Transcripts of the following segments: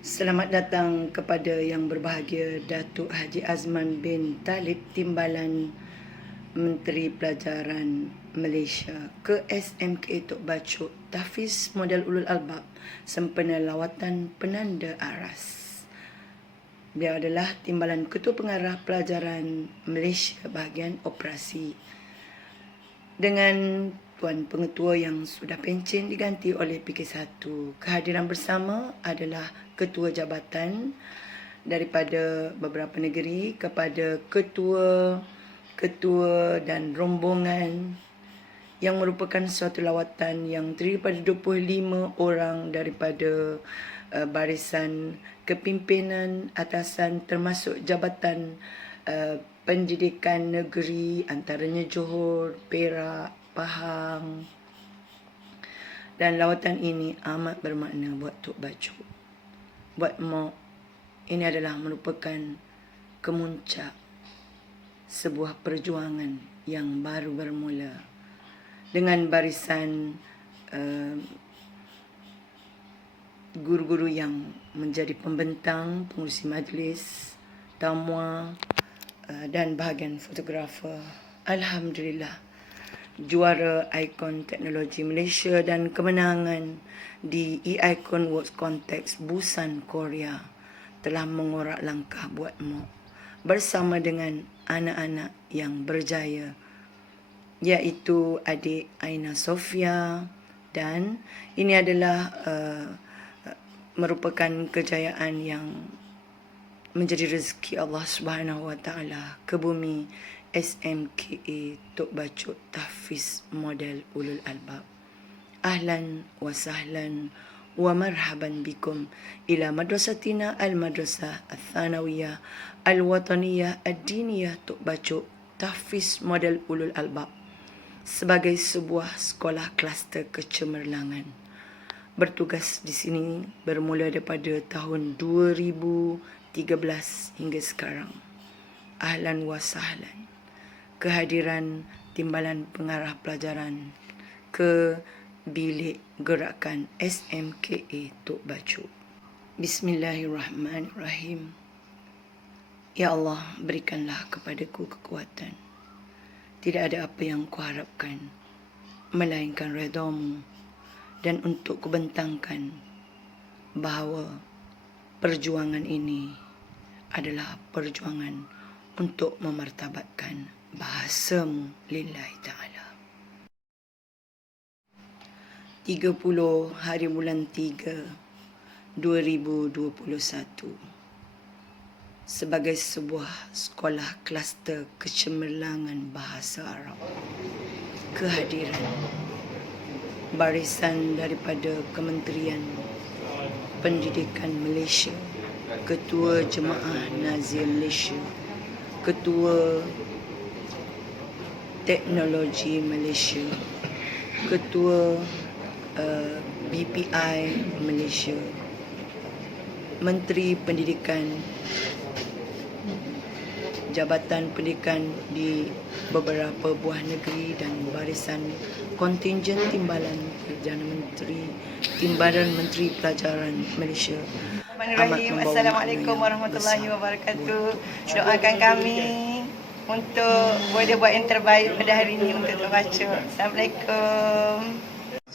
Selamat datang kepada yang berbahagia Datuk Haji Azman bin Talib, Timbalan Menteri Pelajaran Malaysia ke SMK Tok Bachok, Tahfiz Model Ulul Albab sempena lawatan penanda aras. Beliau adalah Timbalan Ketua Pengarah Pelajaran Malaysia bahagian operasi. Dengan Tuan Pengetua yang sudah pencen diganti oleh PK1. Kehadiran bersama adalah Ketua Jabatan daripada beberapa negeri kepada ketua dan rombongan yang merupakan suatu lawatan yang terdiri pada 25 orang daripada barisan kepimpinan atasan termasuk jabatan pendidikan negeri antaranya Johor, Perak, Pahang. Dan lawatan ini amat bermakna buat Tok Bachok. Buat Mok, ini adalah merupakan kemuncak sebuah perjuangan yang baru bermula dengan barisan guru-guru yang menjadi pembentang, pengurusi majlis, tamua dan bahagian fotografer. Alhamdulillah, juara ikon teknologi Malaysia dan kemenangan di e-icon World Context Busan, Korea telah mengorak langkah buat Mok bersama dengan anak-anak yang berjaya, iaitu adik Aina Sofia, dan ini adalah merupakan kejayaan yang menjadi rezeki Allah Subhanahu Wa Taala ke bumi SMKA Tok Bachok Tahfiz Model Ulul Albab. Ahlan wa sahlan wa marhaban bikum ila madrasatina al-madrasah al-thanawiyah al-wataniyah ad-diniyah Tok Bachok Tahfiz Model Ulul Albab sebagai sebuah sekolah kluster kecemerlangan. Bertugas di sini bermula daripada tahun 2013 hingga sekarang. Ahlan wa sahlan. Kehadiran Timbalan Pengarah Pelajaran ke Bilik Gerakan SMKA Tok Bachok. Bismillahirrahmanirrahim. Ya Allah, berikanlah kepadaku kekuatan. Tidak ada apa yang kuharapkan melainkan redha-Mu, dan untuk kubentangkan bahawa perjuangan ini adalah perjuangan untuk memartabatkan bahasa-Mu lillahi ta'ala. 30 hari bulan 3 2021 sebagai sebuah sekolah kluster kecemerlangan bahasa Arab. Kehadiran barisan daripada Kementerian Pendidikan Malaysia, Ketua Jemaah Nazir Malaysia, Ketua Teknologi Malaysia, Ketua BPI Malaysia, Menteri Pendidikan, Jabatan Pendidikan di beberapa buah negeri dan barisan kontingen Timbalan Perdana Menteri, Timbalan Menteri Pelajaran Malaysia. Assalamualaikum warahmatullahi wabarakatuh. Doakan kami untuk boleh buat yang terbaik pada hari ini untuk Tok Bachok. Assalamualaikum.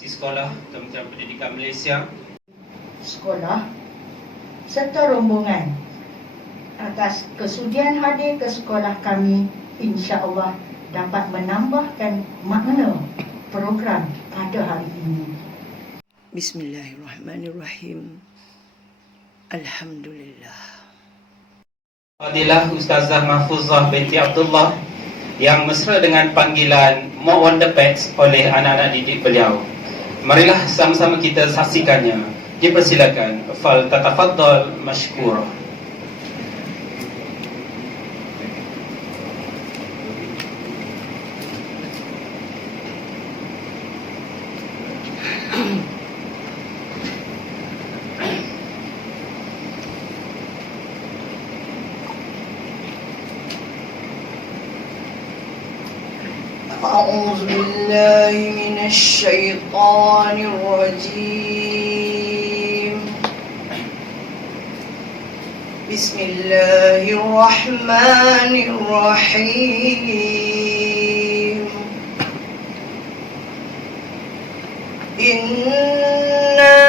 Sekolah Kementerian Pendidikan Malaysia, sekolah serta rombongan atas kesudian hadir ke sekolah kami, insya-Allah dapat menambahkan makna program pada hari ini. Bismillahirrahmanirrahim. Alhamdulillah. Fadilah Ustazah Mahfuzah binti Abdullah yang mesra dengan panggilan Mok Wonderpets oleh anak-anak didik beliau. Marilah sama-sama kita saksikannya. Dipersilakan. Fal tatafaddal mashkura. أعوذ بالله من الشيطان الرجيم. Bismillahirrahmanirrahim. Inna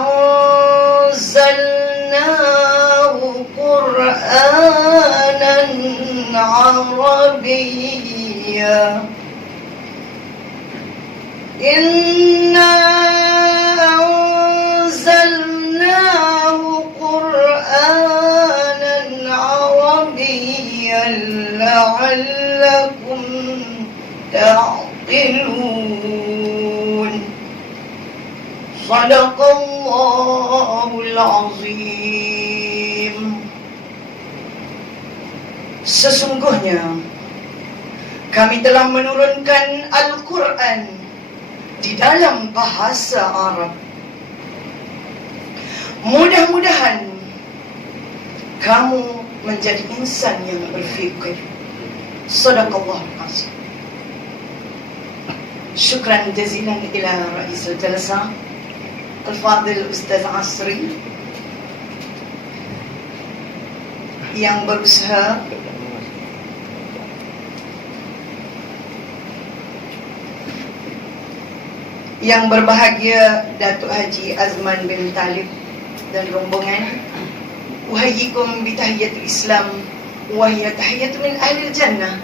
anzalnahu Qur'anan Arabiyya. Inna anzalnahu Qur'anan Arabiyyan la'allakum ta'qilun. Sadaqallahul azim. Sesungguhnya kami telah menurunkan Al-Quran di dalam bahasa Arab. Mudah-mudahan kamu menjadi insan yang berfikir. Sadaqallahul azim. Syukran jazilan ila Ra'isul Jalsa Al-Fadil Ustaz Asri yang berusaha yang berbahagia Datuk Haji Azman bin Talib dan rombongan. Uhayyikum bitahiyatul Islam wa hiya tahiyatu min ahli jannah.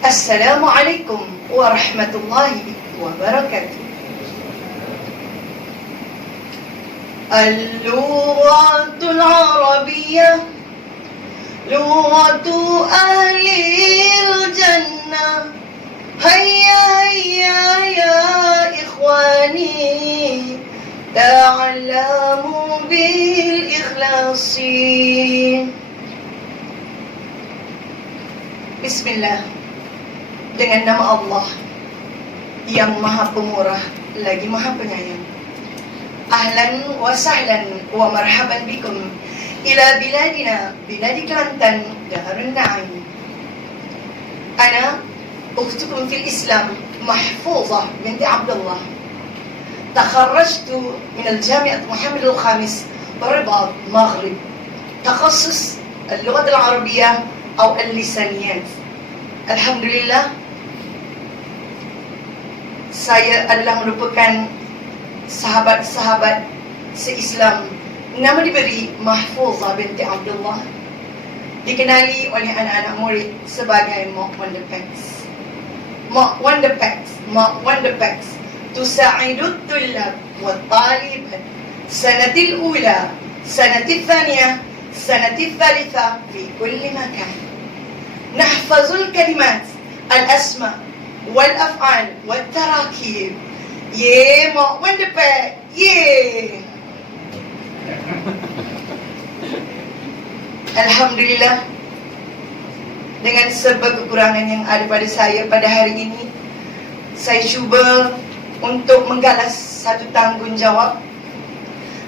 Assalamualaikum warahmatullahi wabarakatuh. Al-lughatul arabiyyah lughatu ahlil jannah. Hayya hayya ya ikhwani ta'allamu bil ikhlasi. Bismillah. Dengan nama Allah yang Maha Pemurah lagi Maha Penyayang. Ahlan wa sahlan wa marhaban bikum ila biladina, biladi Kelantan, Darun Na'im. Ana ukhtukum fil Islam Mahfuzah binti Abdullah. Takharrajtu min al-Jami'at Muhammad al-Khamis Ribat, Maghrib. Takhasus al-Lughat al-Arabiyyah atau al-Lisaniyat. Alhamdulillah, saya adalah merupakan sahabat-sahabat se-Islam. Nama diberi Mahfuzah binti Abdullah. Dikenali oleh anak-anak murid sebagai Mak Wonderpacks. Mak Wonderpacks, Mak Wonderpacks tusaidut tullab wa talibat sanatil ula, sanatil thaniyah, sanatil thalitha fi kulli makan. Nahfazul kalimat al-asma wal-af'al wal-tarakib. Ye, Mak Wonderpack, ye. Alhamdulillah, dengan serba kekurangan yang ada pada saya pada hari ini, saya cuba untuk menggalas satu tanggungjawab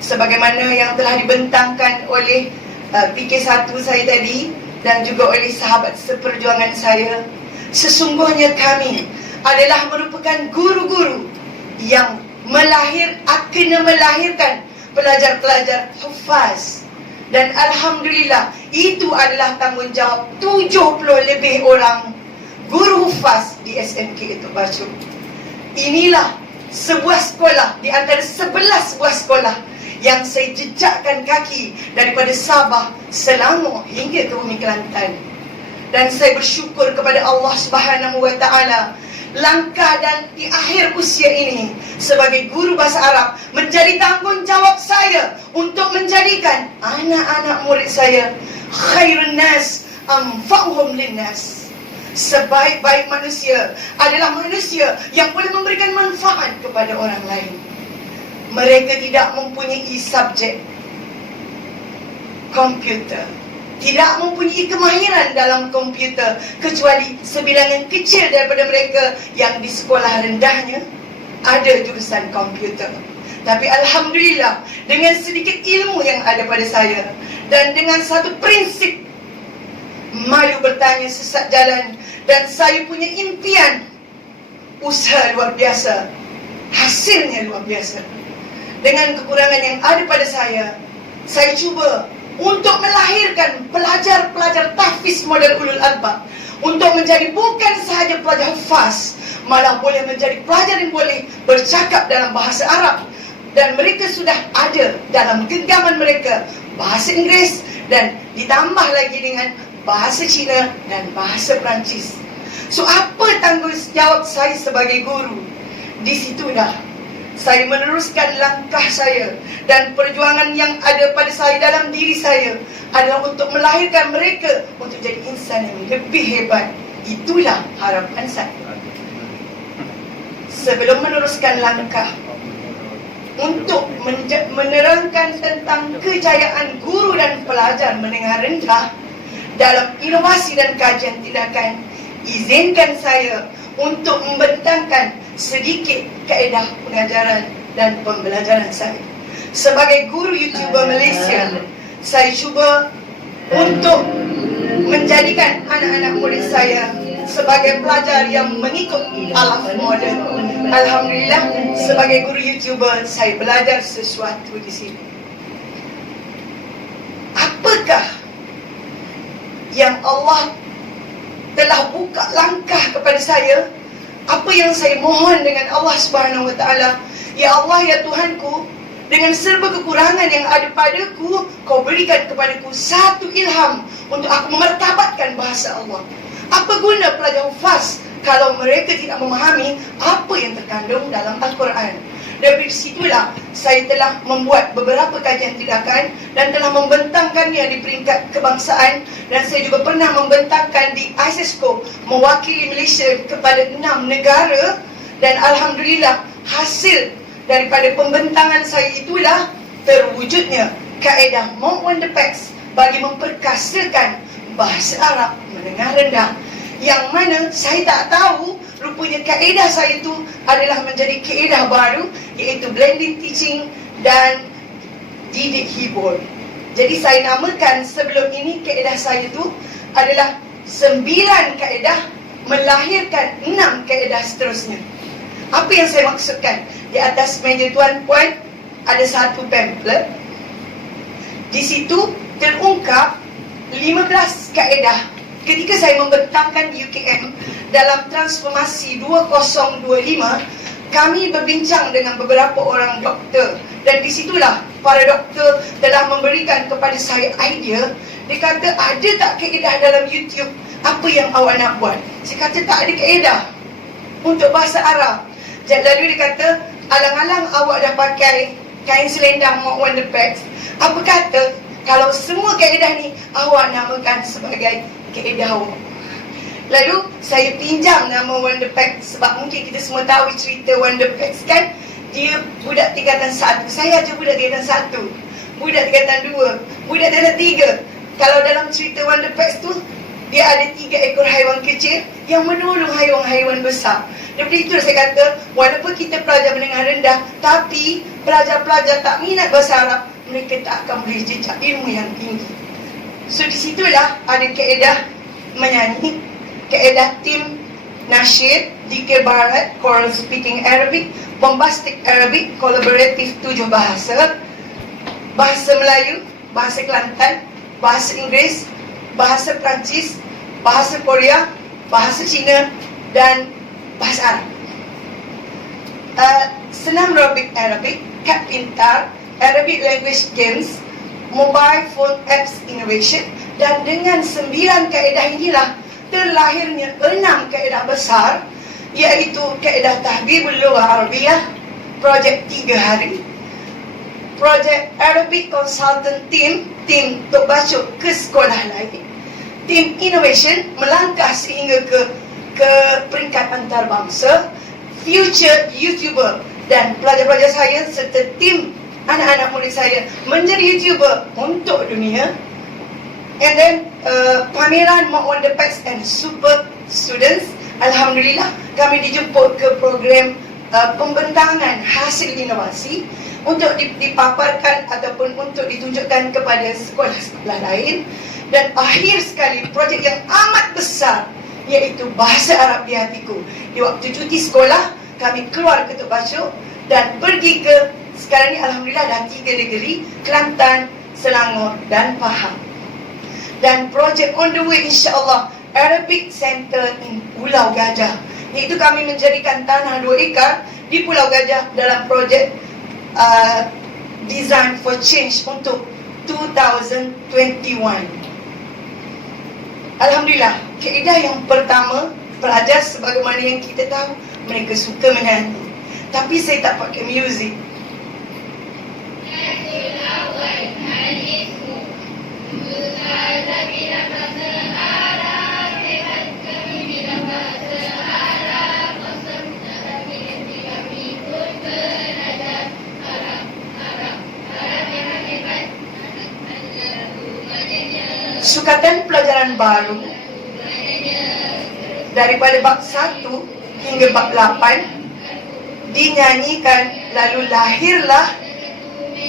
sebagaimana yang telah dibentangkan oleh PK1 saya tadi dan juga oleh sahabat seperjuangan saya. Sesungguhnya kami adalah merupakan guru-guru yang akan melahirkan pelajar-pelajar hufaz. Dan Alhamdulillah, itu adalah tanggungjawab 70 lebih orang guru hufaz di SMK Tok Bachok. Inilah sebuah sekolah di antara 11 sebuah sekolah yang saya jejakkan kaki daripada Sabah, Selangor hingga ke bumi Kelantan. Dan saya bersyukur kepada Allah Subhanahu wa taala, langkah dan di akhir usia ini sebagai guru bahasa Arab menjadi tanggungjawab saya untuk menjadikan anak-anak murid saya khairun nas anfa'uhum linnas. Sebaik-baik manusia adalah manusia yang boleh memberikan manfaat kepada orang lain. Mereka tidak mempunyai subjek komputer, tidak mempunyai kemahiran dalam komputer, kecuali sebilangan kecil daripada mereka yang di sekolah rendahnya ada jurusan komputer. Tapi Alhamdulillah, dengan sedikit ilmu yang ada pada saya dan dengan satu prinsip malu bertanya sesat jalan, dan saya punya impian, usaha luar biasa, hasilnya luar biasa. Dengan kekurangan yang ada pada saya cuba untuk melahirkan pelajar-pelajar tahfiz model ulul albab, untuk menjadi bukan sahaja pelajar hafaz, malah boleh menjadi pelajar yang boleh bercakap dalam bahasa Arab, dan mereka sudah ada dalam genggaman mereka bahasa Inggeris dan ditambah lagi dengan bahasa Cina dan bahasa Perancis. So apa tanggungjawab saya sebagai guru? Di situ dah saya meneruskan langkah saya, dan perjuangan yang ada pada saya dalam diri saya adalah untuk melahirkan mereka untuk jadi insan yang lebih hebat. Itulah harapan saya. Sebelum meneruskan langkah untuk menerangkan tentang kejayaan guru dan pelajar menengah rendah dalam inovasi dan kajian tindakan, izinkan saya untuk membentangkan sedikit kaedah pengajaran dan pembelajaran saya. Sebagai guru YouTuber Malaysia, saya cuba untuk menjadikan anak-anak murid saya sebagai pelajar yang mengikut alaf model. Alhamdulillah, sebagai guru YouTuber, saya belajar sesuatu di sini. Apakah yang Allah telah buka langkah kepada saya? Apa yang saya mohon dengan Allah Subhanahu Wa Taala? Ya Allah, ya Tuhanku, dengan serba kekurangan yang ada padaku, Kau berikan kepadaku satu ilham untuk aku memartabatkan bahasa Allah. Apa guna pelajar hafaz kalau mereka tidak memahami apa yang terkandung dalam Al-Quran? Dari situlah saya telah membuat beberapa kajian tindakan dan telah membentangkannya di peringkat kebangsaan, dan saya juga pernah membentangkan di ISISCO mewakili Malaysia kepada 6 negara, dan Alhamdulillah hasil daripada pembentangan saya itulah terwujudnya kaedah Mount Wonder Packs bagi memperkasakan bahasa Arab menengah rendah, yang mana saya tak tahu rupanya kaedah saya itu adalah menjadi kaedah baru, iaitu blended teaching dan didik hibur. Jadi saya namakan sebelum ini kaedah saya itu adalah 9 kaedah melahirkan 6 kaedah seterusnya. Apa yang saya maksudkan? Di atas meja Tuan Puan ada satu pamphlet. Di situ terungkap 15 kaedah ketika saya membentangkan di UKM dalam transformasi 2025. Kami berbincang dengan beberapa orang doktor, dan disitulah para doktor telah memberikan kepada saya idea. Dia kata, ada tak kaedah dalam YouTube apa yang awak nak buat? Saya kata, tak ada kaedah untuk bahasa Arab. Lalu dia kata, alang-alang awak dah pakai kain selendang Mount Wonder Packs, apa kata kalau semua kaedah ni awak namakan sebagai kaedah awak? Lalu saya pinjam nama Wonder Packs sebab mungkin kita semua tahu cerita Wonder Packs kan. Dia budak tingkatan 1, saya aja budak tingkatan 1, budak tingkatan 2, budak tingkatan 3. Kalau dalam cerita Wonder Packs tu, dia ada 3 ekor haiwan kecil yang menolong haiwan-haiwan besar. Daripada itu saya kata, walaupun kita pelajar menengah rendah, tapi pelajar-pelajar tak minat bahasa Arab, mereka tak akan boleh jejak ilmu yang tinggi. So di situlah ada kaedah menyanyi, kaedah tim nasyid, Dikir Barat, choral speaking Arabic, bombastic Arabic, collaborative 7 bahasa, bahasa Melayu, bahasa Kelantan, bahasa Inggeris, bahasa Perancis, bahasa Korea, bahasa Cina, dan bahasa Arab. Senam Robik Arabic, Kat Pintar, Arabic Language Games, Mobile Phone Apps Innovation, dan dengan 9 kaedah inilah terlahirnya 6 kaedah besar, iaitu kaedah Tahbibul Lughah Arabiyah, projek 3 hari, projek Arabic Consultant Team Tok Bacok ke sekolah lain, tim Innovation melangkah sehingga ke peringkat antarabangsa, future YouTuber, dan pelajar-pelajar saya serta tim anak-anak murid saya menjadi YouTuber untuk dunia. And then pameran Mount Wonder Packs and Super Students, Alhamdulillah kami dijemput ke program pembentangan hasil inovasi untuk dipaparkan ataupun untuk ditunjukkan kepada sekolah-sekolah lain. Dan akhir sekali, projek yang amat besar, iaitu Bahasa Arab di Hatiku. Di waktu cuti sekolah, kami keluar ke Tok Bacok dan pergi ke, sekarang ni Alhamdulillah dah 3 negeri, Kelantan, Selangor dan Pahang. Dan projek on the way insya-Allah, Arabic Center in Pulau Gajah, iaitu kami menjadikan tanah 2 ekar di Pulau Gajah dalam projek Design for Change untuk 2021. Alhamdulillah, kaedah yang pertama, pelajar sebagaimana yang kita tahu, mereka suka menyanyi. Tapi saya tak pakai muzik. Sukatan pelajaran baru daripada bab 1 hingga bab 8 dinyanyikan, lalu lahirlah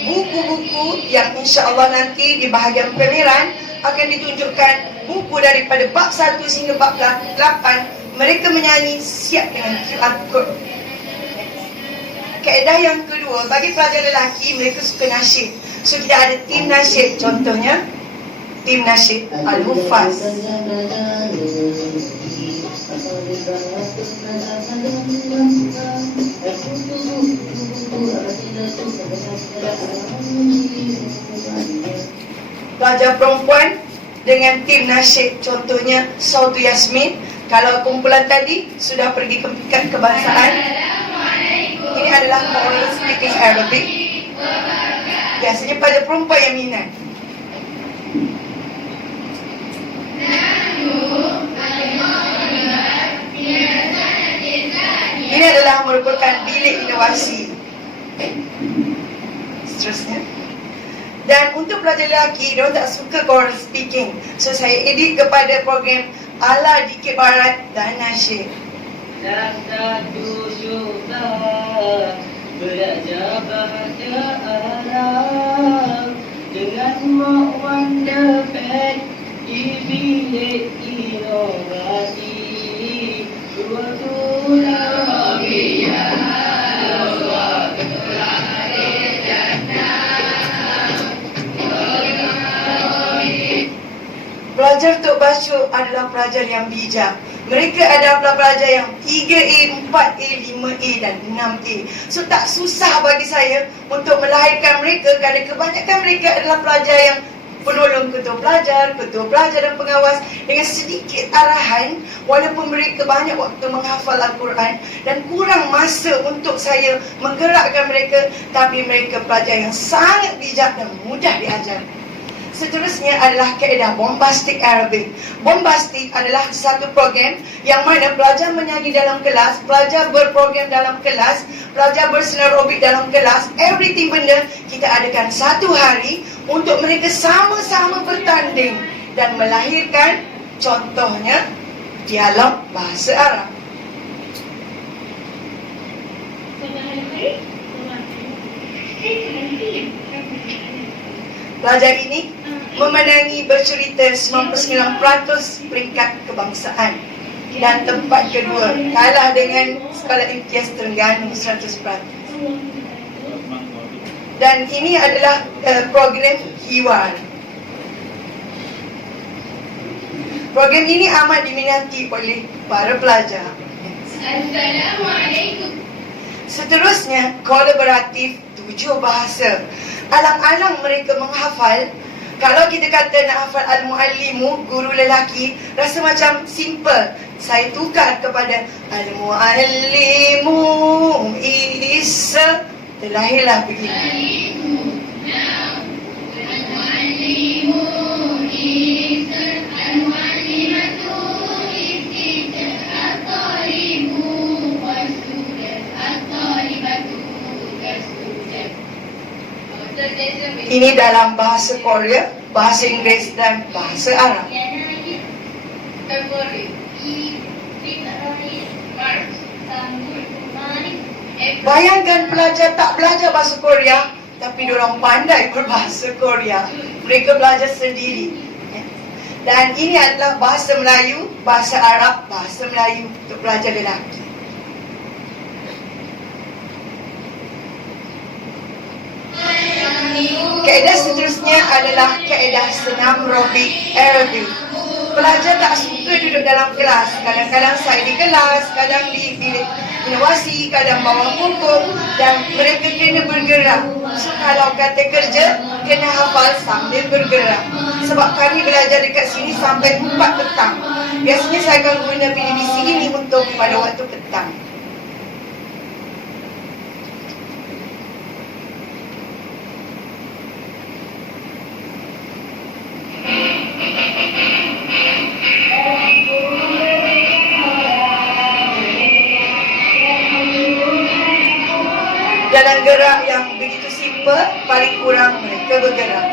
buku-buku yang insya-Allah nanti di bahagian pameran akan ditunjukkan buku daripada bab 1 hingga bab 8. Mereka menyanyi siap dengan QR code. Kaedah yang kedua, bagi pelajar lelaki, mereka suka nasyid. So kita ada tim nasyid, contohnya tim nasyid Al-Hufaz. Pelajar perempuan dengan tim nasyid, contohnya Sautu Yasmin. Kalau kumpulan tadi sudah pergi ke tingkat kebangsaan, ini adalah oral speaking Arabic. Biasanya pelajar perempuan yang minat. Ini adalah merupakan bilik inovasi. Seterusnya. Dan untuk pelajar lelaki, dia tak suka oral speaking. So saya edit kepada program ala dikit barat dan nasyid. Dan satu syubhat belajar bahasa Arab dengan Mak Wanda Pet di bilik inovasi. Suatu Arabiyah. Pelajar Tok Bacu adalah pelajar yang bijak. Mereka adalah pelajar yang 3A, 4A, 5A dan 6A. So tak susah bagi saya untuk melahirkan mereka kerana kebanyakan mereka adalah pelajar yang penolong ketua pelajar dan pengawas dengan sedikit arahan. Walaupun mereka banyak waktu menghafal Al-Quran dan kurang masa untuk saya menggerakkan mereka, tapi mereka pelajar yang sangat bijak dan mudah diajar. Seterusnya adalah kaedah Bombastic Arabic. Bombastic adalah satu program yang mana pelajar menyanyi dalam kelas, pelajar berprogram dalam kelas, pelajar bersenarobi dalam kelas. Everything benda kita adakan satu hari untuk mereka sama-sama bertanding dan melahirkan, contohnya dialog bahasa Arab. Pelajar ini memenangi bercerita 99% peringkat kebangsaan dan tempat kedua, kalah dengan Sekolah Imtiaz Terengganu 100%. Dan ini adalah program Hiwar. Program ini amat diminati oleh para pelajar. Assalamualaikum. Seterusnya, kolaboratif 7 bahasa. Alang-alang mereka menghafal. Kalau kita kata nak hafal Al-Muallimu, guru lelaki, rasa macam simple. Saya tukar kepada Al-Muallimu Isa. Terlahirlah begini. Al-Muallimu Isa, Al-Muallimatu Isa, Al-Talibu Wal-Sudan, Al-Talibatu Wal-Sudan. Ini dalam bahasa Korea, bahasa Inggeris dan bahasa Arab. Bayangkan pelajar tak belajar bahasa Korea, tapi diorang pandai berbahasa Korea. Mereka belajar sendiri. Dan ini adalah bahasa Melayu, bahasa Arab, bahasa Melayu untuk pelajar lelaki. Kaedah seterusnya adalah kaedah senam robik Arabic. Pelajar tak suka duduk dalam kelas. Kadang-kadang saya di kelas, kadang di bilik inovasi, kadang bawah pokok, dan mereka kena bergerak. So kalau kata kerja, kena hafal sambil bergerak. Sebab kami belajar dekat sini sampai 4 petang. Biasanya saya akan guna PDBC ini untuk pada waktu petang. Dalam gerak yang begitu simple, paling kurang mereka bergerak.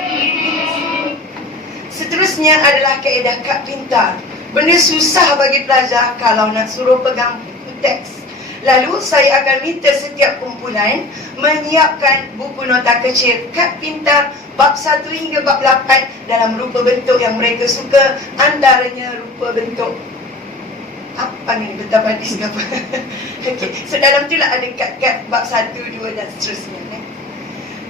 Seterusnya adalah kaedah kad pintar. Benda susah bagi pelajar kalau nak suruh pegang buku teks. Lalu saya akan minta setiap kumpulan menyiapkan buku nota kecil kad pintar bab 1 hingga bab 8 dalam rupa bentuk yang mereka suka, antaranya rupa bentuk apa ni, betapa hadis ke apa. Okay. So dalam tu lah ada kad-kad bab 1, 2 dan seterusnya.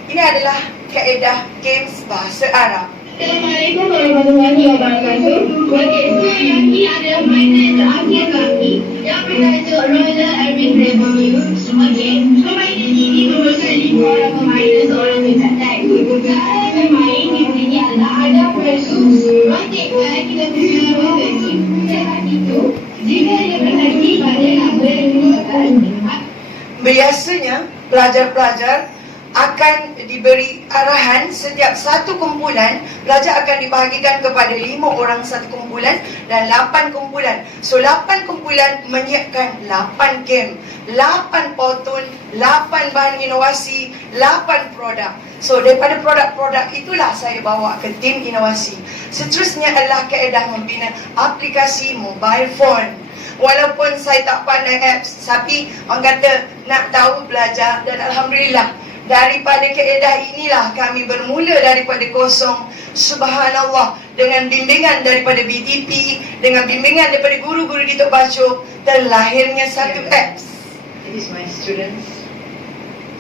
Ini adalah kaedah games bahasa Arab. Assalamualaikum warahmatullahi wabarakatuh. Bagi ini adalah permainan terakhir kami yang bertajuk Roller Arabic Revenue. Okey, permainan ini memerlukan 5 orang pemain dan seorang pencatat. Cara bermain di sini adalah ada versus. Okey, kita punya roller ni. Selepas itu, jika dia berhenti pada number 2, biasanya pelajar-pelajar akan diberi arahan. Setiap satu kumpulan, pelajar akan dibahagikan kepada 5 orang satu kumpulan dan 8 kumpulan. So 8 kumpulan menyiapkan 8 game, 8 potun, 8 bahan inovasi, 8 produk. So daripada produk-produk itulah saya bawa ke tim inovasi. Seterusnya adalah kaedah membina aplikasi mobile phone. Walaupun saya tak pandai apps, tapi orang kata nak tahu belajar, dan Alhamdulillah daripada kaedah inilah kami bermula daripada kosong. Subhanallah, dengan bimbingan daripada BTP, dengan bimbingan daripada guru-guru di Tok Bacok, terlahirnya satu apps. It is my students.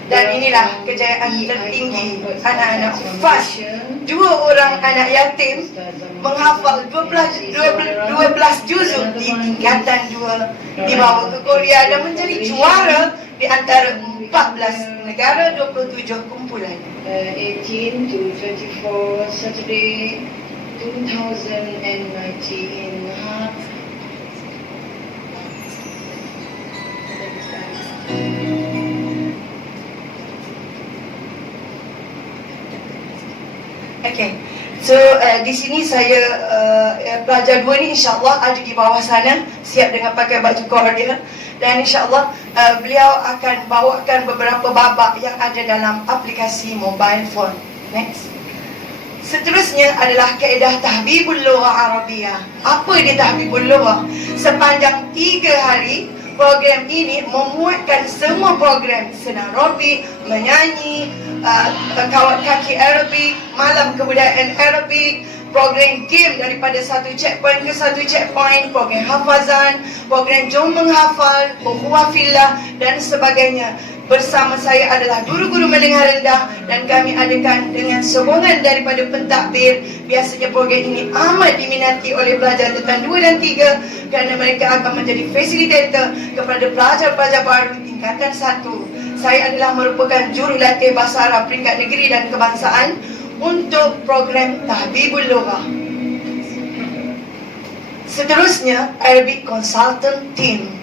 Dan inilah kejayaan tertinggi anak-anak FAS. 2 orang anak yatim menghafal 12 juzuk di tingkatan 2, dibawa ke Korea dan menjadi juara di antara 14 negara, 27 kumpulan. 18 to 24 Saturday 2019. Okay, so di sini saya pelajar 2 ni insyaAllah ada di bawah sana, siap dengan pakai baju Korea. Dan insyaAllah beliau akan bawakan beberapa babak yang ada dalam aplikasi mobile phone. Next. Seterusnya adalah kaedah tahbibul lughah Arabiyah. Apa dia tahbibul lughah? Sepanjang 3 hari, program ini memuatkan semua program senam Arabik, menyanyi, kawat kaki Arabik, malam kebudayaan Arabik, program game daripada satu checkpoint ke satu checkpoint, program hafazan, program jom menghafal, ukhuwah fillah dan sebagainya. Bersama saya adalah guru-guru mendengar rendah dan kami adakan dengan sokongan daripada pentadbir. Biasanya program ini amat diminati oleh pelajar tingkatan 2 dan 3 kerana mereka akan menjadi fasilitator kepada pelajar-pelajar baru tingkatan 1. Saya adalah merupakan jurulatih bahasa Arab peringkat negeri dan kebangsaan untuk program Tahbibul Lughah. Seterusnya, Arabic Consultant Team.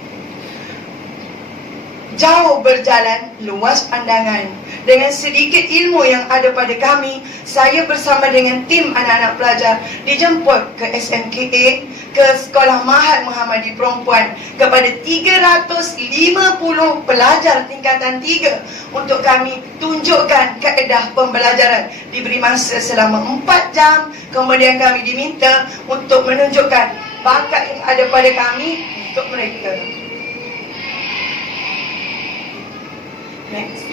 Jauh berjalan, luas pandangan. Dengan sedikit ilmu yang ada pada kami, saya bersama dengan tim anak-anak pelajar dijemput ke SMKA, ke Sekolah Mahat Muhammadi Perempuan, kepada 350 pelajar tingkatan 3 untuk kami tunjukkan kaedah pembelajaran. Diberi masa selama 4 jam, kemudian kami diminta untuk menunjukkan bakat yang ada pada kami untuk mereka. Next.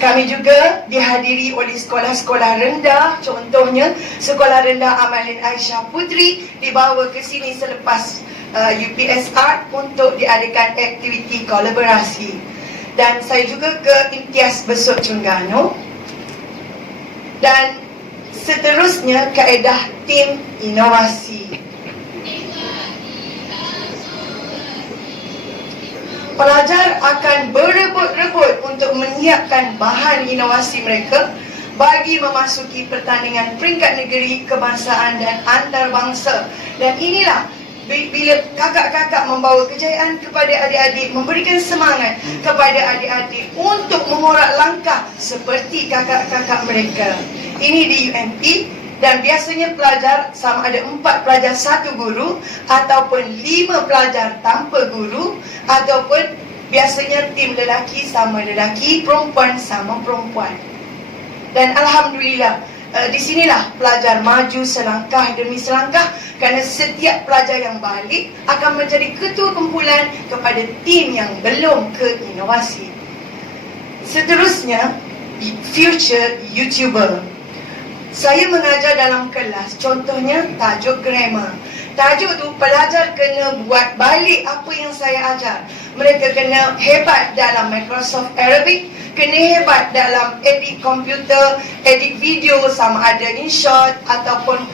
Kami juga dihadiri oleh sekolah-sekolah rendah. Contohnya, Sekolah Rendah Amalin Aisyah Putri dibawa ke sini selepas UPS Art untuk diadakan aktiviti kolaborasi. Dan saya juga ke Imtiaz Besut Terengganu. Dan seterusnya kaedah tim inovasi. Pelajar akan berebut-rebut untuk menyiapkan bahan inovasi mereka bagi memasuki pertandingan peringkat negeri, kebangsaan dan antarabangsa. Dan inilah bila kakak-kakak membawa kejayaan kepada adik-adik, memberikan semangat kepada adik-adik untuk mengorak langkah seperti kakak-kakak mereka. Ini di UMP. Dan biasanya pelajar sama ada 4 pelajar 1 guru, ataupun 5 pelajar tanpa guru, ataupun biasanya tim lelaki sama lelaki, perempuan sama perempuan. Dan Alhamdulillah, di sinilah pelajar maju selangkah demi selangkah, kerana setiap pelajar yang balik akan menjadi ketua kumpulan kepada tim yang belum ke inovasi. Seterusnya, future YouTuber. Saya mengajar dalam kelas, contohnya tajuk grammar. Tajuk tu pelajar kena buat balik apa yang saya ajar. Mereka kena hebat dalam Microsoft Arabic, kena hebat dalam edit komputer, edit video sama ada InShot ataupun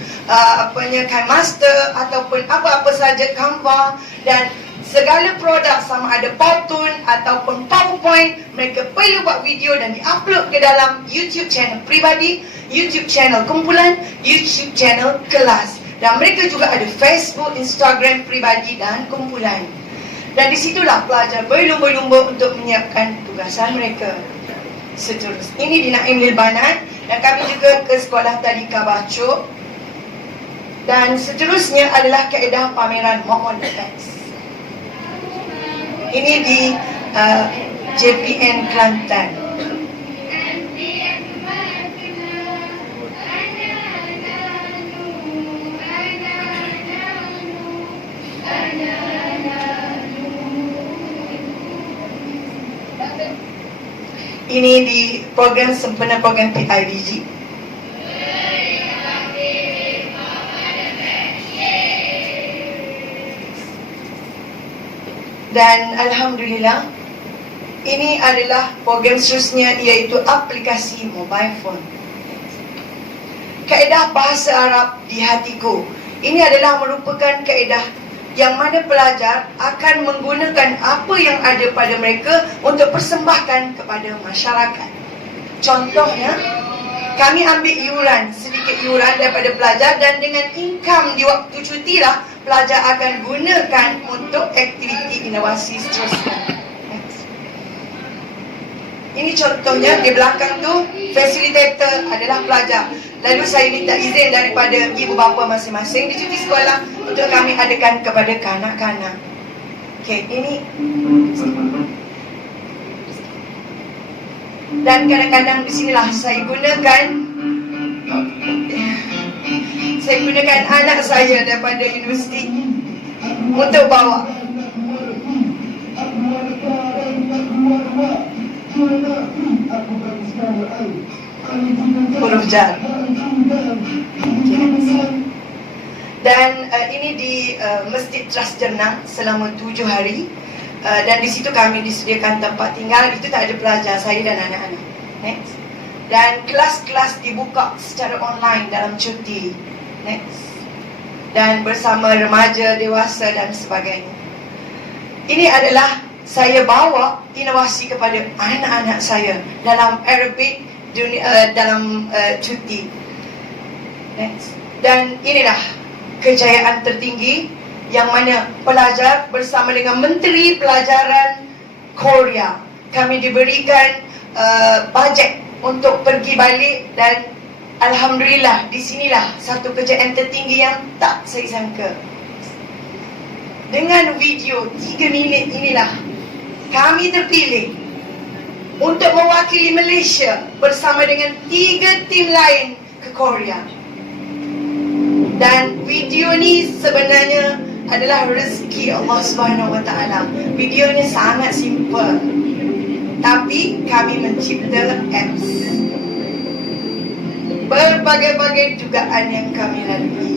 KineMaster ataupun apa-apa saja, Canva, dan segala produk sama ada Powtoon ataupun PowerPoint. Mereka perlu buat video dan diupload ke dalam YouTube channel peribadi, YouTube channel kumpulan, YouTube channel kelas. Dan mereka juga ada Facebook, Instagram peribadi dan kumpulan. Dan di situlah pelajar berlumba-lumba untuk menyiapkan tugasan mereka. Seterusnya, ini di Naim Lil Banat, dan kami juga ke sekolah Tadika Bacok. Dan seterusnya adalah kaedah pameran Mock on the Text. Ini di JPN Kelantan. Ini di program sempena program PIBG. Dan Alhamdulillah, ini adalah program seterusnya, iaitu aplikasi mobile phone. Kaedah bahasa Arab di hatiku. Ini adalah merupakan kaedah yang mana pelajar akan menggunakan apa yang ada pada mereka untuk persembahkan kepada masyarakat. Contohnya, kami ambil iuran, sedikit iuran daripada pelajar, dan dengan income di waktu cuti lah pelajar akan gunakan untuk aktiviti inovasi seterusnya. Ini contohnya, di belakang tu fasilitator adalah pelajar. Lalu saya minta izin daripada ibu bapa masing-masing di cuti sekolah untuk kami adakan kepada kanak-kanak. Okey, ini. Dan kadang-kadang di sinilah saya gunakan anak saya daripada universiti untuk bawa. Huruf jar. Dan ini di Masjid Trust Jernang selama 7 hari. Dan di situ kami disediakan tempat tinggal. Itu tak ada pelajar, saya dan anak-anak. Next. Dan kelas-kelas dibuka secara online dalam cuti. Next. Dan bersama remaja, dewasa dan sebagainya. Ini adalah saya bawa inovasi kepada anak-anak saya dalam Arabic, dalam cuti. Next. Dan inilah kejayaan tertinggi yang mana pelajar bersama dengan Menteri Pelajaran Korea, kami diberikan bajet untuk pergi balik, dan Alhamdulillah di sinilah satu kejayaan tertinggi yang tak saya sangka. Dengan video 3 minit inilah kami terpilih untuk mewakili Malaysia bersama dengan 3 tim lain ke Korea. Dan video ni sebenarnya adalah rezeki Allah Subhanahu Wa Taala. Videonya sangat simple, tapi kami mencipta apps. Berbagai-bagai jugaan yang kami lalui.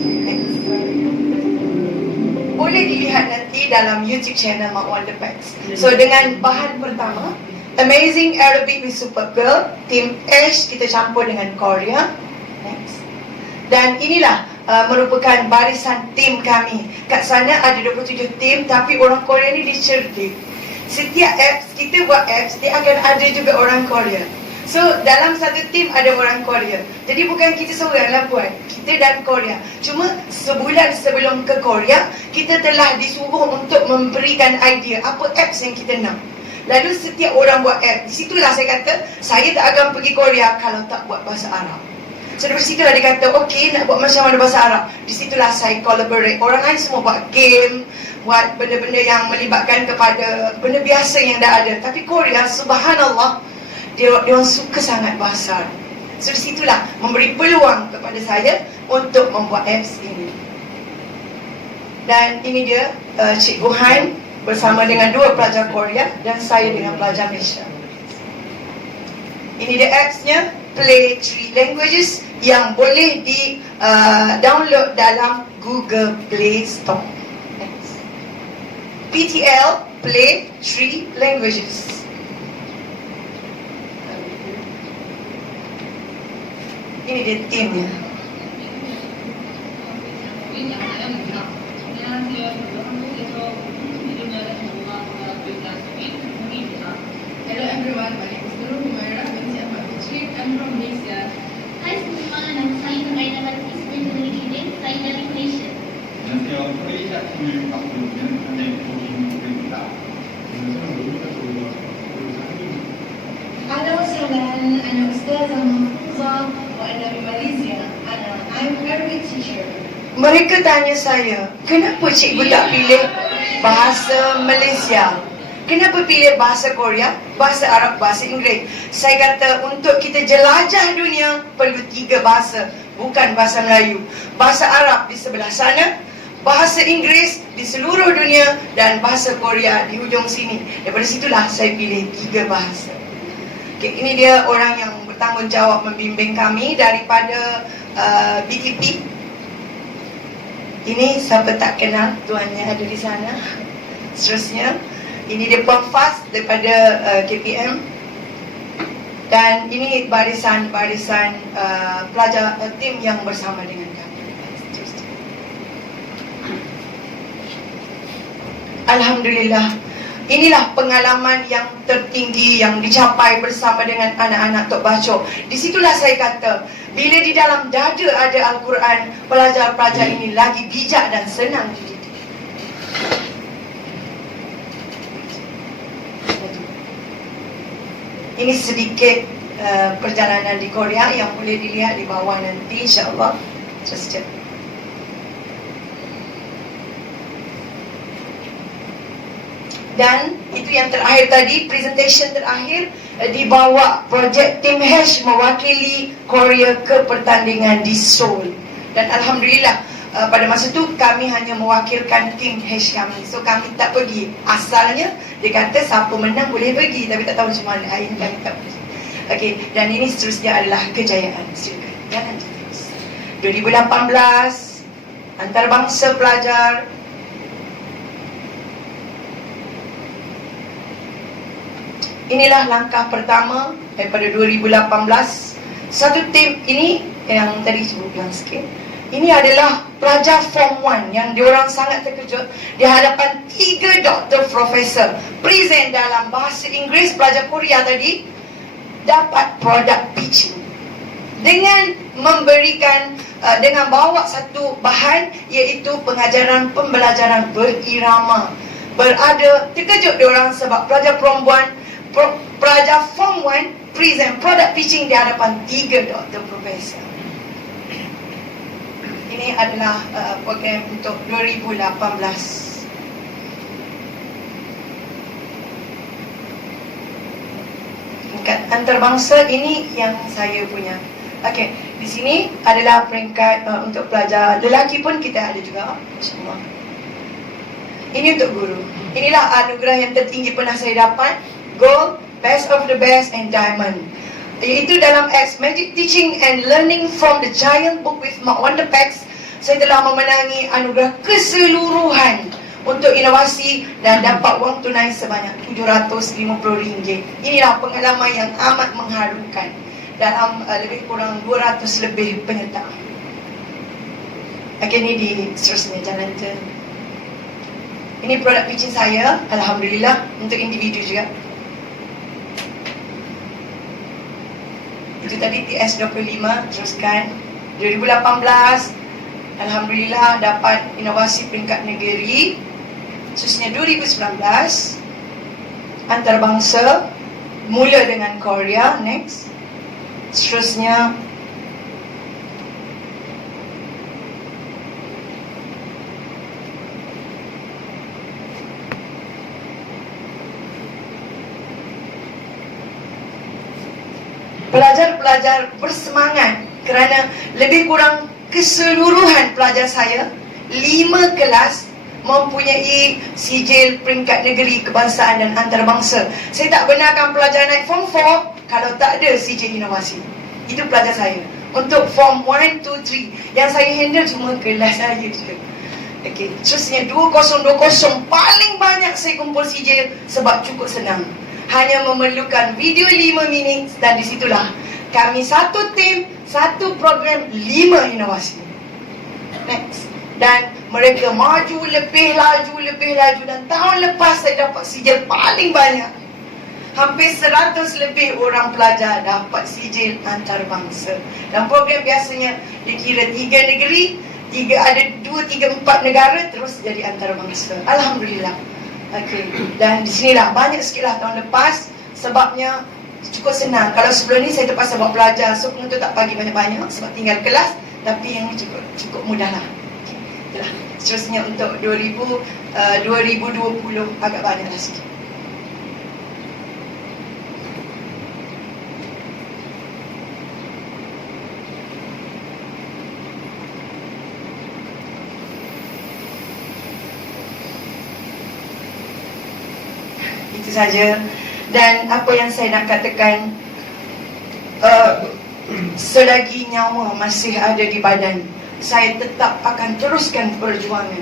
Boleh dilihat nanti dalam YouTube channel Mak Wonder Packs. So dengan bahan pertama, Amazing Arabic with Superb Girl. Tim H kita campur dengan Korea. Next. Dan inilah merupakan barisan tim kami. Kat sana ada 27 tim, tapi orang Korea ni dia cerdik. Setiap apps, kita buat apps, dia akan ada juga orang Korea. So, dalam satu tim ada orang Korea. Jadi bukan kita seorang lah buat. Kita dan Korea. Cuma sebulan sebelum ke Korea, kita telah disuruh untuk memberikan idea apa apps yang kita nak. Lalu setiap orang buat app. Di situlah saya kata, saya tak akan pergi Korea kalau tak buat bahasa Arab. So dari situlah dia kata, okey nak buat macam mana bahasa Arab. Di situlah saya collaborate. Orang lain semua buat game, buat benda-benda yang melibatkan kepada benda biasa yang dah ada. Tapi Korea, subhanallah, dia orang suka sangat bahasa Arab. So di situlah memberi peluang kepada saya untuk membuat apps ini. Dan ini dia Cikgu Han bersama dengan 2 pelajar Korea dan saya dengan pelajar Malaysia. Ini dia apps-nya, Play 3 Languages, yang boleh di download dalam Google Play Store. Next. PTL Play 3 Languages. Ini dia timnya. Hello everyone, my name is Nurul Humaira binti Ahmad Fitri. I'm from Malaysia. Hai semua, nama saya Nuraina Balkis dan Nuri Kidin. Saya dari Malaysia. أهلا وسهلا، أنا أستاذة محفوظة وأنا من ماليزيا. I'm Arabic teacher. Mereka tanya saya, kenapa cikgu tak pilih bahasa Malaysia? Kenapa pilih bahasa Korea, bahasa Arab, bahasa Inggeris? Saya kata untuk kita jelajah dunia perlu 3 bahasa, bukan bahasa Melayu. Bahasa Arab di sebelah sana, bahasa Inggeris di seluruh dunia, dan bahasa Korea di hujung sini. Daripada situlah saya pilih 3 bahasa. Okay, ini dia orang yang bertanggungjawab membimbing kami daripada BTP. Ini siapa tak kenal, tuannya ada di sana. Seterusnya, ini dia Pemfas daripada KPM. Dan ini barisan-barisan pelajar tim yang bersama dengan kami. Alhamdulillah, inilah pengalaman yang tertinggi yang dicapai bersama dengan anak-anak Tok Baco. Di situlah saya kata, bila di dalam dada ada Al-Quran, pelajar-pelajar ini lagi bijak dan senang dididik. Ini sedikit perjalanan di Korea yang boleh dilihat di bawah nanti, insyaAllah. Just check. Dan itu yang terakhir tadi, presentation terakhir, dibawa projek Tim H mewakili Korea ke pertandingan di Seoul. Dan Alhamdulillah, pada masa tu kami hanya mewakilkan Tim H kami. So kami tak pergi. Asalnya dia kata siapa menang boleh pergi, tapi tak tahu macam mana, akhirnya kami tak pergi. Okey, dan ini seterusnya adalah kejayaan. Silakan, jangan terus. 2018, antarabangsa pelajar. Inilah langkah pertama daripada 2018. Satu tim ini yang tadi cuba bilang sikit. Ini adalah pelajar Form 1 yang diorang sangat terkejut di hadapan 3 doktor profesor. Present dalam bahasa Inggeris, pelajar Korea tadi dapat product pitching. Dengan memberikan, dengan bawa satu bahan, iaitu pengajaran pembelajaran berirama. Berada, terkejut diorang sebab pelajar perempuan, pelajar Form 1 present product pitching di hadapan 3 doktor profesor. Ini adalah program untuk 2018. Peringkat antarabangsa ini yang saya punya. Okey, di sini adalah peringkat untuk pelajar lelaki pun kita ada juga. InsyaAllah. Ini untuk guru. Inilah anugerah yang tertinggi pernah saya dapat. Gold, Best of the Best, and Diamond. Iaitu dalam X Magic Teaching and Learning from the Giant Book with Mark Wonder Packs. Saya telah memenangi anugerah keseluruhan untuk inovasi dan dapat wang tunai sebanyak RM750. Inilah pengalaman yang amat mengharukan dalam lebih kurang 200 lebih penyerta. Okey, ini di seterusnya jalan je. Ini produk pitching saya, alhamdulillah, untuk individu juga. Itu tadi TS25, teruskan 2018, alhamdulillah dapat inovasi peringkat negeri. Khususnya 2019 antarabangsa, mula dengan Korea. Next. Seterusnya pelajar-pelajar bersemangat kerana lebih kurang keseluruhan pelajar saya 5 kelas mempunyai sijil peringkat negeri kebangsaan dan antarabangsa. Saya tak benarkan pelajar naik form 4 kalau tak ada sijil inovasi. Itu pelajar saya. Untuk form 1, 2, 3 yang saya handle cuma kelas saya juga. Okey, terusnya 2020 paling banyak saya kumpul sijil sebab cukup senang. Hanya memerlukan video 5 minit dan di situlah kami satu tim, satu program, 5 inovasi. Next. Dan mereka maju lebih laju dan tahun lepas saya dapat sijil paling banyak. Hampir 100 lebih orang pelajar dapat sijil antarabangsa. Dan program biasanya dikira 3 negeri, ada 2, 3, 4 negara terus jadi antarabangsa. Alhamdulillah. Okey. Dan di sinilah banyak sikitlah tahun lepas sebabnya cukup senang. Kalau sebelum ni saya terpaksa buat pelajar, so penonton tak bagi banyak-banyak sebab tinggal kelas, tapi yang cukup mudahlah. Itulah. Seterusnya untuk 2020 agak banyaklah sikit. Itu saja. Dan apa yang saya nak katakan, selagi nyawa masih ada di badan, saya tetap akan teruskan perjuangan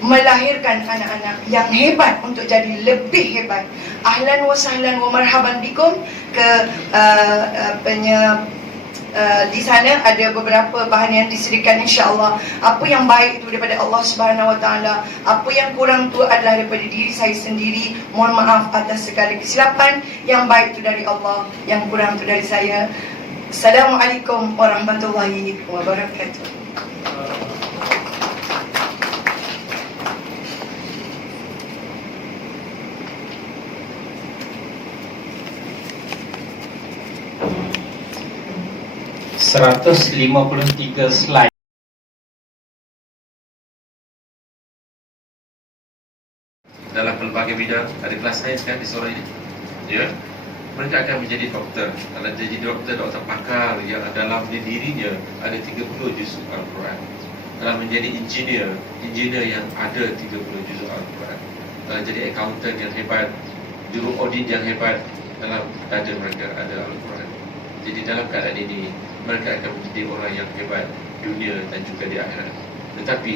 melahirkan anak-anak yang hebat untuk jadi lebih hebat. Ahlan wa sahlan wa marhaban bikum ke di sana ada beberapa bahan yang disediakan, insya-Allah. Apa yang baik itu daripada Allah Subhanahu Wa Taala, apa yang kurang itu adalah daripada diri saya sendiri. Mohon maaf atas segala kesilapan. Yang baik itu dari Allah, yang kurang itu dari saya. Assalamualaikum warahmatullahi wabarakatuh. ...153 slide. Dalam pelbagai bidang, ada kelas sains kan di sore ini, ya. Mereka akan menjadi doktor. Kalau jadi doktor pakar yang dalam dirinya ada 30 juzuk Al-Quran. Kalau menjadi engineer yang ada 30 juzuk Al-Quran. Kalau jadi accountant yang hebat, juru audit yang hebat, dalam dada mereka ada Al-Quran. Jadi dalam keadaan ini, mereka akan menjadi orang yang hebat dunia dan juga di akhirat. Tetapi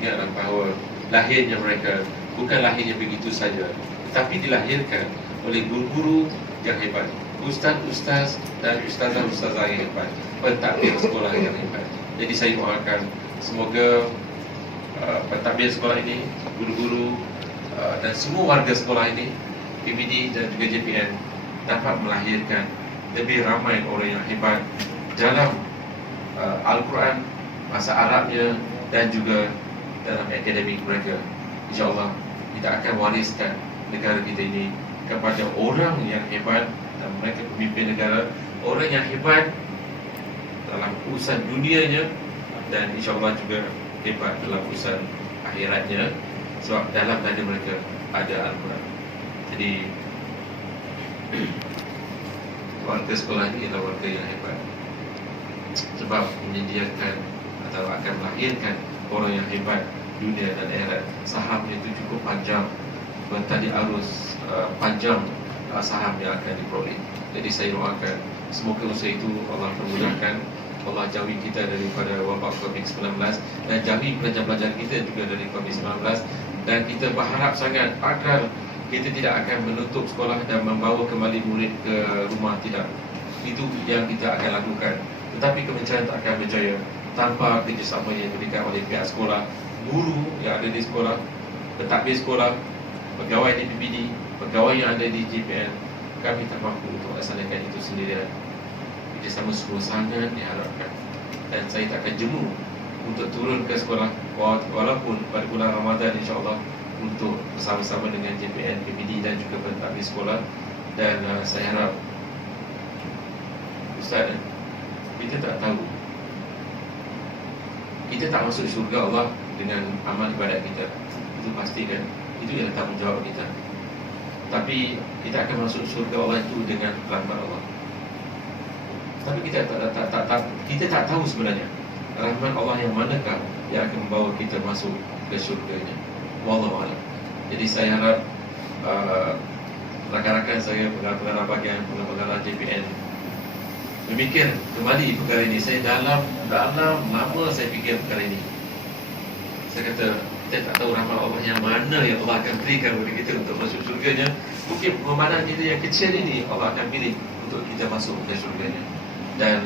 ingatlah bahawa lahirnya mereka bukan lahirnya begitu saja, tetapi dilahirkan oleh guru-guru yang hebat, ustaz-ustaz dan ustazah-ustazah yang hebat, pentadbir sekolah yang hebat. Jadi saya doakan semoga pentadbir sekolah ini, guru-guru dan semua warga sekolah ini, PBD dan juga JPN dapat melahirkan lebih ramai orang yang hebat dalam Al-Quran, bahasa Arabnya dan juga dalam akademik mereka. InsyaAllah kita akan wariskan negara kita ini kepada orang yang hebat, dan mereka pemimpin negara, orang yang hebat dalam urusan dunianya dan insyaAllah juga hebat dalam urusan akhiratnya, sebab dalam dada mereka ada Al-Quran. Jadi warga sekolah ini adalah warga yang hebat, sebab menyediakan atau akan melahirkan orang yang hebat dunia dan akhirat. Sahamnya itu cukup panjang, tadi arus panjang saham yang akan diperoleh. Jadi saya doakan semoga usaha itu Allah permudahkan Allah jauhi kita daripada wabak COVID-19 dan jauhi pelajar-pelajar kita juga dari COVID-19, dan kita berharap sangat agar kita tidak akan menutup sekolah dan membawa kembali murid ke rumah, tidak. Itu yang kita akan lakukan. Tetapi kementerian tak akan berjaya tanpa kerjasama yang diberikan oleh pihak sekolah, guru yang ada di sekolah, pentadbir sekolah, pegawai di PPD, pegawai yang ada di JPN. Kami tak mampu untuk melaksanakan itu sendirian. Kerjasama semua sangat diharapkan, dan saya tak akan jemu untuk turun ke sekolah walaupun pada bulan Ramadan, insyaAllah, untuk bersama-sama dengan JPN, PPD dan juga pentadbir sekolah. Dan saya harap Ustaz, kita tak tahu, kita tak masuk syurga Allah dengan amal ibadat kita, itu pasti kan, itu yang tanggungjawab kita. Tapi kita akan masuk syurga Allah itu dengan rahmat Allah. Tapi kita tak tahu sebenarnya rahmat Allah yang manakah yang akan membawa kita masuk ke syurganya. Wallahu a'lam. Jadi saya harap rakan-rakan saya, pengarah bahagian pengarah JPN memikir kembali perkara ini. Saya dalam lama saya fikir perkara ini. Saya kata, kita tak tahu rahmat Allah yang mana yang Allah akan berikan kepada kita untuk masuk syurganya. Mungkin memandang kita yang kecil ini Allah akan pilih untuk kita masuk ke syurganya. Dan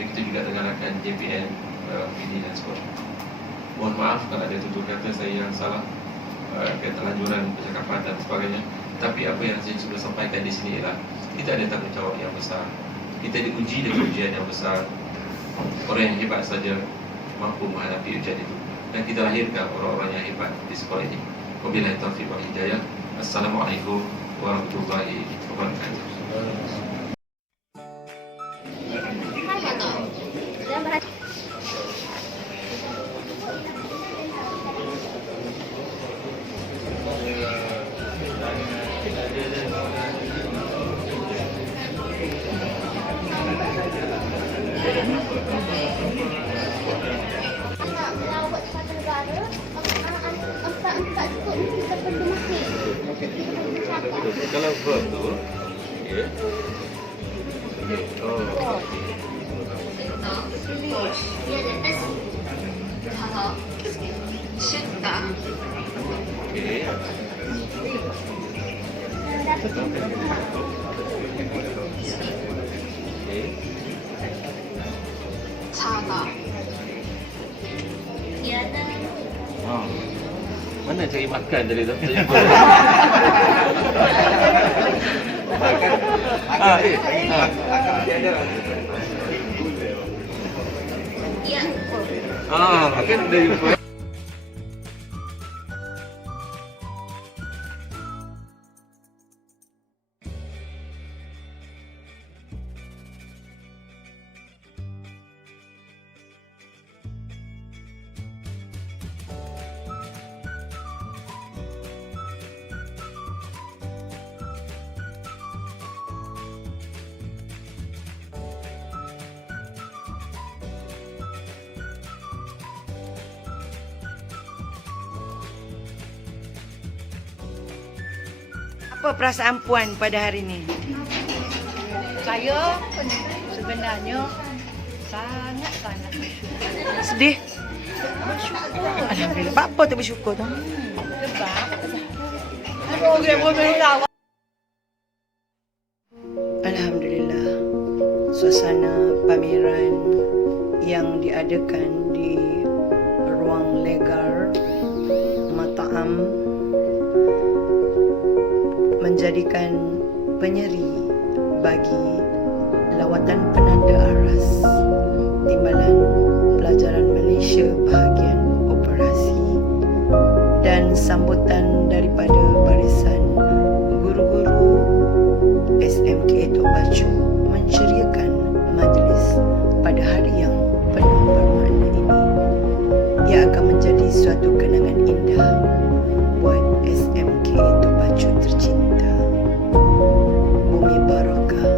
begitu juga dengan rakan JPN, PD dan sekolah. Mohon maaf kalau ada tutur kata saya yang salah, keterlanjuran percakapan dan sebagainya. Tapi apa yang saya sudah sampaikan di sini ialah kita ada tanggungjawab yang besar. Kita diuji dengan ujian yang besar. Orang yang hebat saja mampu menghadapi ujian itu, dan kita lahirkan orang-orang yang hebat di sekolah ini. Wabillahi taufiq wal hidayah. Assalamualaikum warahmatullahi wabarakatuh. Kalau verb tu, ya. Oh. Okey. Salah. Tiada. Mana cari makan tadi tu? Ya. Kan dari Apa perasaan Puan pada hari ini? Saya sebenarnya sangat-sangat Sedih? Alhamdulillah. Apa tu bersyukur tu? Alhamdulillah. Suasana pameran yang diadakan di ruang legar Mata'am menjadikan penyeri bagi lawatan penanda aras Timbalan Pelajaran Malaysia bahagian operasi dan sambutan daripada barisan guru-guru SMK Tok Bacu menceriakan majlis pada hari yang penuh bermakna ini. Ia akan menjadi suatu kenangan indah buat SMK Tok Bacu tercinta. Bumi Barakah,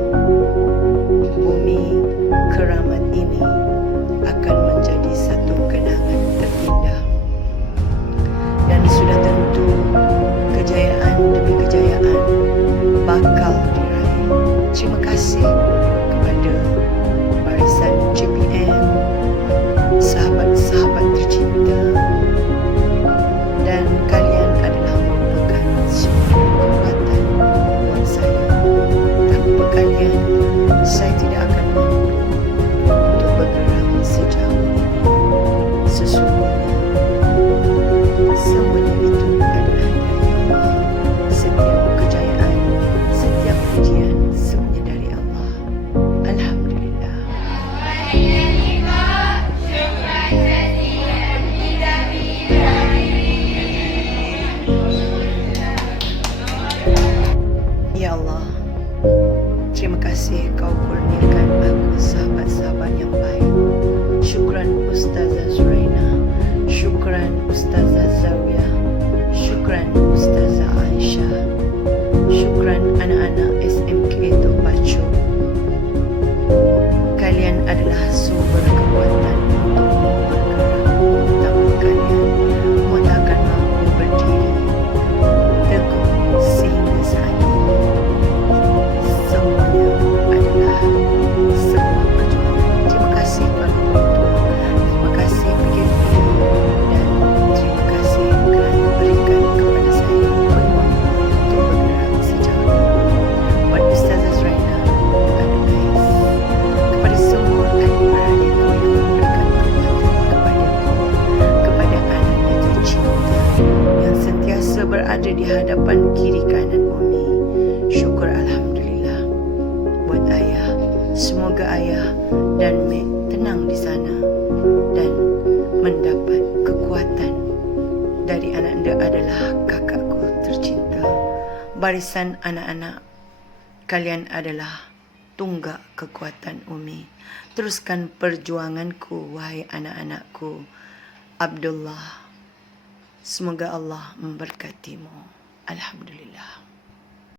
bumi keramat ini akan menjadi satu kenangan terindah, dan sudah tentu kejayaan demi kejayaan bakal diraih. Terima kasih hadapan kiri kanan Umi. Syukur Alhamdulillah buat ayah. Semoga ayah dan Mek tenang di sana dan mendapat kekuatan dari anak anda adalah kakakku tercinta. Barisan anak-anak kalian adalah tunggak kekuatan Umi. Teruskan perjuanganku wahai anak-anakku. Abdullah. Semoga Allah memberkatimu. Alhamdulillah.